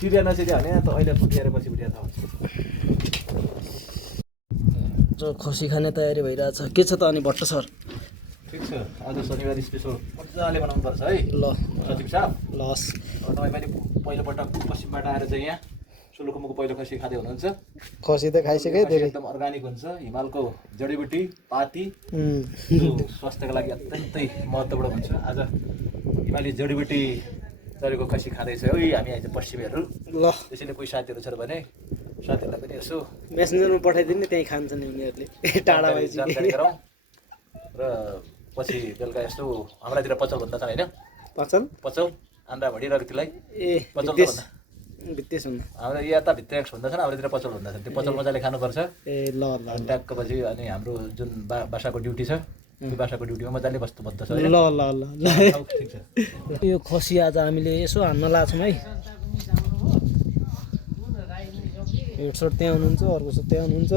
चिरिया नचिरिया भने त अहिले फुटिएर पछि फुटिएर थाहा जो खसी खाने तयारी भइरहेछ के छ त अनि भट्ट सर ठिक छ आज शनिबार स्पेसल मजाले बनाउनु पर्छ है ल सचिव साहब लस तपाईँ पनि पहिलोपटक पश्चिमबाट आएर चाहिँ यहाँ सोलुखुम्बुको पहिलो खसी खाँदै हुनुहुन्छ खसी त खाइसके धेरै एकदम अर्ग्यानिक हुन्छ हिमालको जडीबुटी पाती स्वास्थ्यको लागि अत्यन्तै महत्त्वपूर्ण हुन्छ आज हिमाली जडीबुटी चरेको खसी खाँदैछ है हामी आज पश्चिमीहरू ल त्यसैले कोही साथीहरू छ भने साथीहरूलाई पनि यसो मेसेन्जरमा पठाइदिनु नि त्यहीँ खान्छन् उनीहरूले टाढा भएपछि जानकारी गराउँ र पछि बेलुका यस्तो हाम्रातिर पचल भन्दा छ होइन पचल आन्द्रा भडिरहेकोलाई ए पचल भित्तेस हुन्न हाम्रो यता भित्रेक्स भन्दा छन् हाम्रोतिर पचल भन्दा छन् त्यो पचल मजाले खानुपर्छ ए ल ल अनि ट्याक्क पछि अनि हाम्रो जुन बासाको ड्युटी छ त्यो बासाको ड्युटीमा मजाले बस्नु पर्दछ ल ल ल ल ठिक छ यो खसी आज हामीले यसो हान्न लाग्छौँ है हेड सर्ट त्यहाँ हुनुहुन्छ अर्को सर त्यहाँ हुनुहुन्छ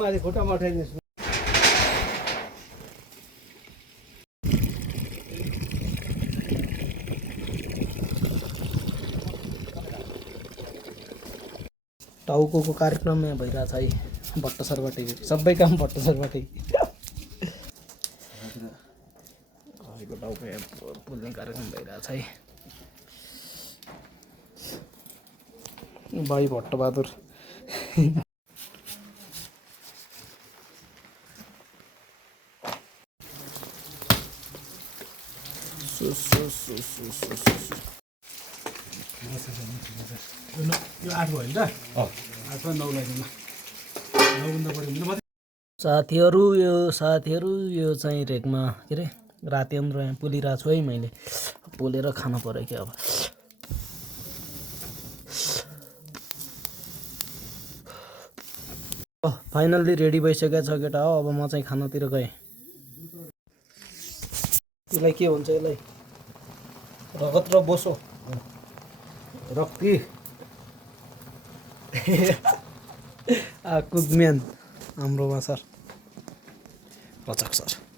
माथि खुट्टामा उठाइदिनुहोस् टाउको कार्यक्रम यहाँ भइरहेछ है भट्ट सरबाटै सबै काम भट्ट सरबाटै टाउको यहाँ पुज्ने कार्यक्रम भइरहेछ है भाइ भट्टबहादुर यो 8 भयो नि त 8 मा 9 लगाइदिनु 9 भन्दा बढी साथीहरू यो चाहिँ रेकमा के अरे रातेन्द्र यहाँ पोलिरहेको छु है मैले पोलेर खानु पऱ्यो कि अब फाइनल्ली रेडी भइसकेको छ केटा हो अब म चाहिँ खानातिर गएँ यसलाई के भन्छ यसलाई रगत र बोसो रक्ती कुदम्यान हाम्रोमा सर रचक सर